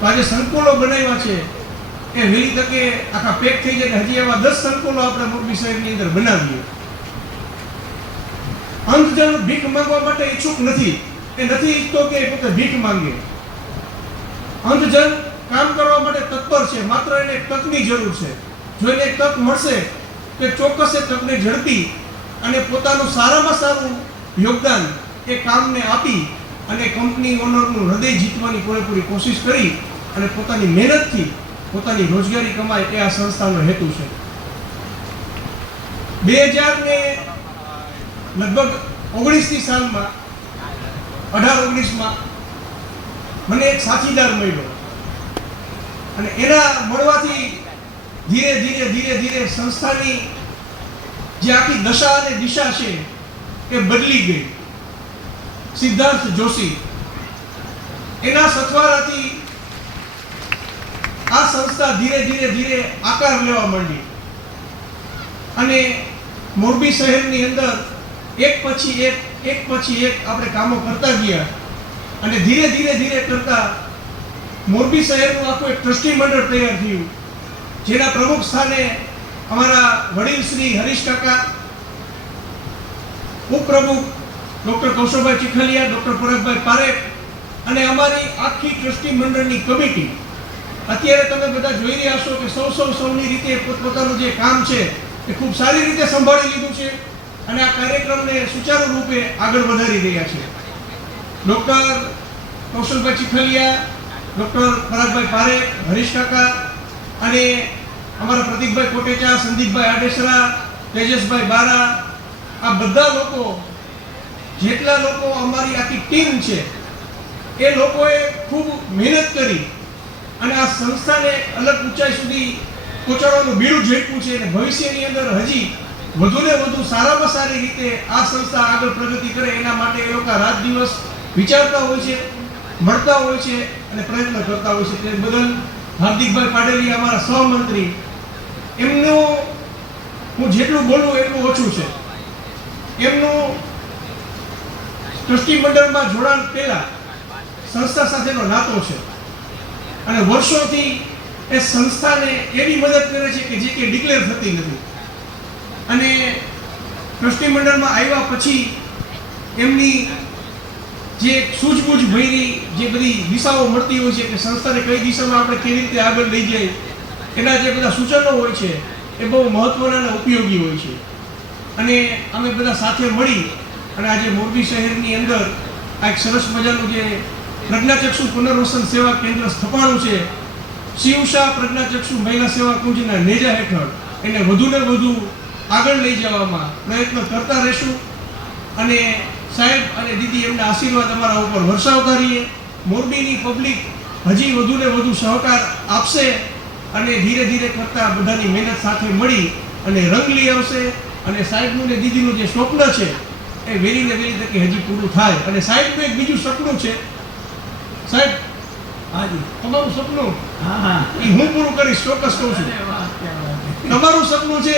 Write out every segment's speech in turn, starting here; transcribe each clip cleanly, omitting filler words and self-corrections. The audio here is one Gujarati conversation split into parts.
તો આજે સંકુલો બનાવ્યા છે એ વહેલી તકે આખા પેક થઈ જાય. હજી એવા 10 સંકુલો આપણે મોરબી શહેરની અંદર બનાવીએ. અંધજન ભીખ માંગવા માટે ઈચ્છુક નથી. એ નથી ઈચ્છતો કે પોતે ભીખ માંગે. અંધજન કામ કરવા માટે તત્પર છે. માત્ર એને એક તકની જરૂર છે. જો એને એક તક મળશે કે ચોક્કસ એ તકને ઝડપી અને પોતાનું સારામાં સારું યોગદાન એ કામને આપી અને કંપની ઓનરનું હૃદય જીતવાની પૂરેપૂરી કોશિશ કરી અને પોતાની મહેનતથી પોતાની રોજગારી કમાય એ આ સંસ્થાનો હેતુ છે. 2019ની સાલમાં 18-19માં મને એક સાથીદાર મળ્યો અને એના મળવાથી ધીરે ધીરે સંસ્થાની જે આખી દશા અને દિશા છે એ બદલી ગઈ. સિદ્ધાર્થ જોશી એના સથવારાથી આ સંસ્થા ધીરે ધીરે આકાર લેવા માંડી અને મોરબી શહેરની અંદર એક પછી એક આપણે કામો કરતા ગયા અને ધીરે કરતા મોરબી શહેરનું આખું એક ટ્રસ્ટી મંડળ તૈયાર થયું, જેના પ્રમુખ સ્થાને અમારા વડીલ શ્રી હરીશ કાકા, ઉપપ્રમુખ ડોક્ટર કૌશલભાઈ ચીખલિયા, ડોક્ટર પરાગભાઈ પારેખ અને અમારી આખી ટ્રસ્ટી મંડળની કમિટી. અત્યારે તમે બધા જોઈ રહ્યા છો કે સૌની રીતે પોતપોતાનું જે કામ છે એ ખૂબ સારી રીતે સંભાળી લીધું છે અને આ કાર્યક્રમને સુચારુ રૂપે આગળ વધારી રહ્યા છે. ડોક્ટર કૌશલભાઈ ચીખલિયા, ડોક્ટર પરાગભાઈ પારેખ, હરીશ કાકા અને અમારા પ્રતિકભાઈ કોટેચા, સંદીપભાઈ આડેસરા, તેજસભાઈ બારા, આ બધા લોકો, જેટલા લોકો અમારી આખી ટીમ છે એ લોકોએ ખૂબ મહેનત કરી અને આ સંસ્થાને અલગ ઊંચાઈ સુધી પહોંચાડવાનું બીડું ઝડપ્યું છે અને ભવિષ્યની અંદર હજી વધુને વધુ સારામાં સારી રીતે આ સંસ્થા આગળ પ્રગતિ કરે એના માટે એ લોકો રાત દિવસ વિચારતા હોય છે, મળતા હોય છે અને પ્રયત્ન કરતા હોય છે. તે બદલ હાર્દિકભાઈ પાડેલી અમારા સહમંત્રી, એમનું હું જેટલું બોલું એટલું ઓછું છે. એમનું ટ્રસ્ટી મંડળમાં જોડાણ પહેલા સંસ્થા સાથેનો નાતો છે અને વર્ષોથી એ સંસ્થાને એવી મદદ કરે છે કે જે કે ડિક્લેર થતી નથી. અને ટ્રસ્ટી મંડળમાં આવ્યા પછી એમની જે સૂઝબૂઝ ભરી જે બધી દિશાઓ મળતી હોય છે કે સંસ્થાને કઈ દિશામાં આપણે કેવી રીતે આગળ લઈ જઈએ, એના જે બધા સૂચનો હોય છે એ બહુ મહત્વના અને ઉપયોગી હોય છે. અને અમે બધા સાથે મળી અને આજે મોરબી શહેરની અંદર આ એક સરસ મજાનું જે પ્રજ્ઞાચક્ષુ પુનર્વસન સેવા કેન્દ્ર સ્થપાણું છે, શિવશા પ્રજ્ઞાચક્ષુ મહિલા સેવા કુંજના નેજા હેઠળ એને વધુને વધુ આગળ લઈ જવામાં પ્રયત્ન કરતા રહેશું. અને સાહેબ અને દીદી એમના આશીર્વાદ અમારા ઉપર વરસાવતા રહીએ. મોરબીની પબ્લિક હજી વધુને વધુ સહકાર આપશે અને ધીરે કરતા બધાની મહેનત સાથે મળી અને રંગ લઈ આવશે અને સાહેબનું ને દીદીનું જે સ્વપ્ન છે એ વહેલી તકે હજી પૂરું થાય. અને સાહેબનું એક બીજું સપનું છે. સાહેબ, હાજી, તમારું સપનું એ હું પૂરું કરીશ, ચોક્કસ કહું છું. તમારું સપનું છે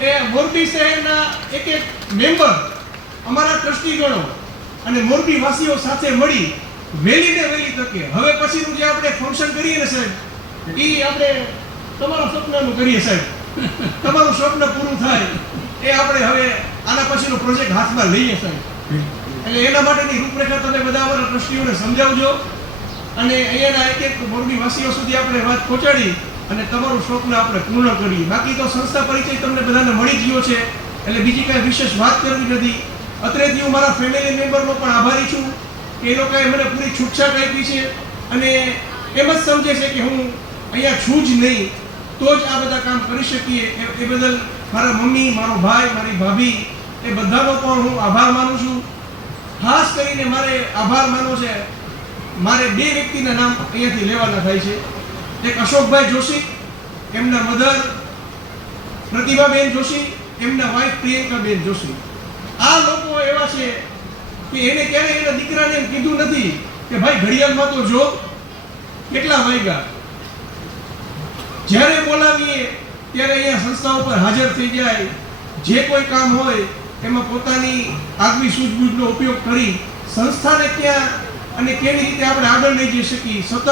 એ મોરબી શહેરના એક મેમ્બર, અમારા ટ્રસ્ટીગણો અને મોરબી વાસીઓ સાથે મળી વહેલી તકે હવે પછીનું જે આપણે ફંક્શન કરીએ ને સાહેબ, એ આપણે તમારા સપનાનું કરીએ સાહેબ. તમારું સ્વપ્ન પૂરું થાય એ આપણે હવે આના પછીનો પ્રોજેક્ટ હાથમાં લઈએ સાહેબ. એટલે એના માટેની રૂપરેખા તમે બધા અમારા ટ્રસ્ટીઓને સમજાવજો અને અહીંયાના એક મોરબી વાસીઓ સુધી આપણે વાત પહોંચાડી અને તમારું સ્વપ્ન આપણે પૂર્ણ કરીએ. બાકી તો સંસ્થા પરિચય તમને બધાને મળી ગયો છે એટલે બીજી કાંઈ વિશેષ વાત કરવી નથી. અત્રેથી હું મારા ફેમિલી મેમ્બરનો પણ આભારી છું કે એ લોકોએ મને પૂરી છૂટછાટ આપી છે અને એમ જ સમજે છે કે હું અહીંયા છું જ નહીં તો જ આ બધા કામ કરી શકીએ. એ બદલ મારા મમ્મી, મારો ભાઈ, મારી ભાભી એ બધાનો પણ હું આભાર માનું છું. ખાસ કરીને મારે આભાર માનવો છે, મારે 2 વ્યક્તિના નામ અહીંયાથી લેવાના થાય છે. એક અશોકભાઈ જોશી, એમના મધર પ્રતિભાબેન જોશી, એમના વાઇફ પ્રિયંકાબેન જોશી. આ લોકો એવા છે કે એને ક્યારે એના દીકરાને એમ કીધું નથી કે ભાઈ ઘડિયાળમાં તો જો કેટલા વાગ્યા. જ્યારે બોલાવીએ ત્યારે અહીંયા સંસ્થા ઉપર હાજર થઈ જાય. જે કોઈ કામ હોય એમાં પોતાની આગવી સૂઝબૂઝનો ઉપયોગ કરી સંસ્થાને ક્યાં અને કેવી રીતે આપણે આગળ લઈ જઈ શકીએ, સતત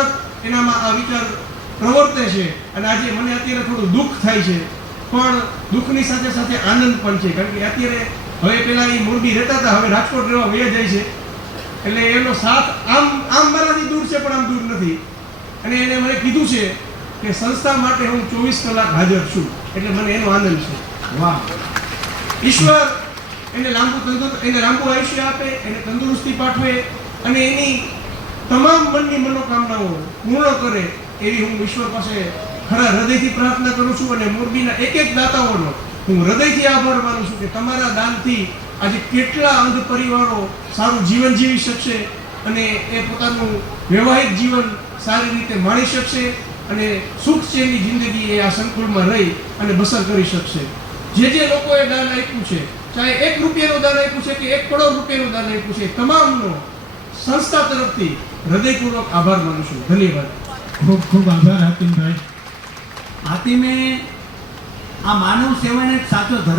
એનામાં આ વિચાર પ્રવર્તે છે. અને આજે મને અત્યારે થોડું દુઃખ થાય છે, પણ દુઃખની સાથે સાથે આનંદ પણ છે. કારણ કે અત્યારે હવે પેલા એ મોરબી રહેતા હતા, હવે રાજકોટ રહેવા વયા જાય છે. એટલે એનો સાથ આમ મારાથી દૂર છે, પણ આમ દૂર નથી. અને એને મને કીધું છે કે સંસ્થા માટે હું 24 કલાક હાજર છું. એટલે મને એનો આનંદ છે. વાહ. ઈશ્વર એને લાંબુ આયુષ્ય આપે, એને તંદુરસ્તી પાઠવે અને એની તમામ મનની મનોકામનાઓ પૂર્ણ કરે એવી હું ઈશ્વર પાસે ખરા હૃદયથી પ્રાર્થના કરું છું. અને મોરબીના એક દાતાઓનો હું હૃદયથી આભાર માનું છું કે તમારા દાનથી આજે કેટલા અંધ પરિવારો સારું જીવન જીવી શકશે અને એ પોતાનું વૈવાહિક જીવન સારી રીતે માણી શકશે અને સુખ ચેનની જિંદગી એ આ સંકુલમાં રહી અને બસર કરી શકશે. જે લોકોએ દાન આપ્યું છે, ચાહે 1 રૂપિયાનું દાન આપ્યું છે કે 1 કરોડ રૂપિયાનું દાન આપ્યું છે, તમામનો સંસ્થા તરફથી હૃદયપૂર્વક આભાર માનું છું. ધન્યવાદ. ખૂબ ખૂબ આભાર હાતિમભાઈ. હાતિમે આ માનવ સેવાને સાચો ધર્મ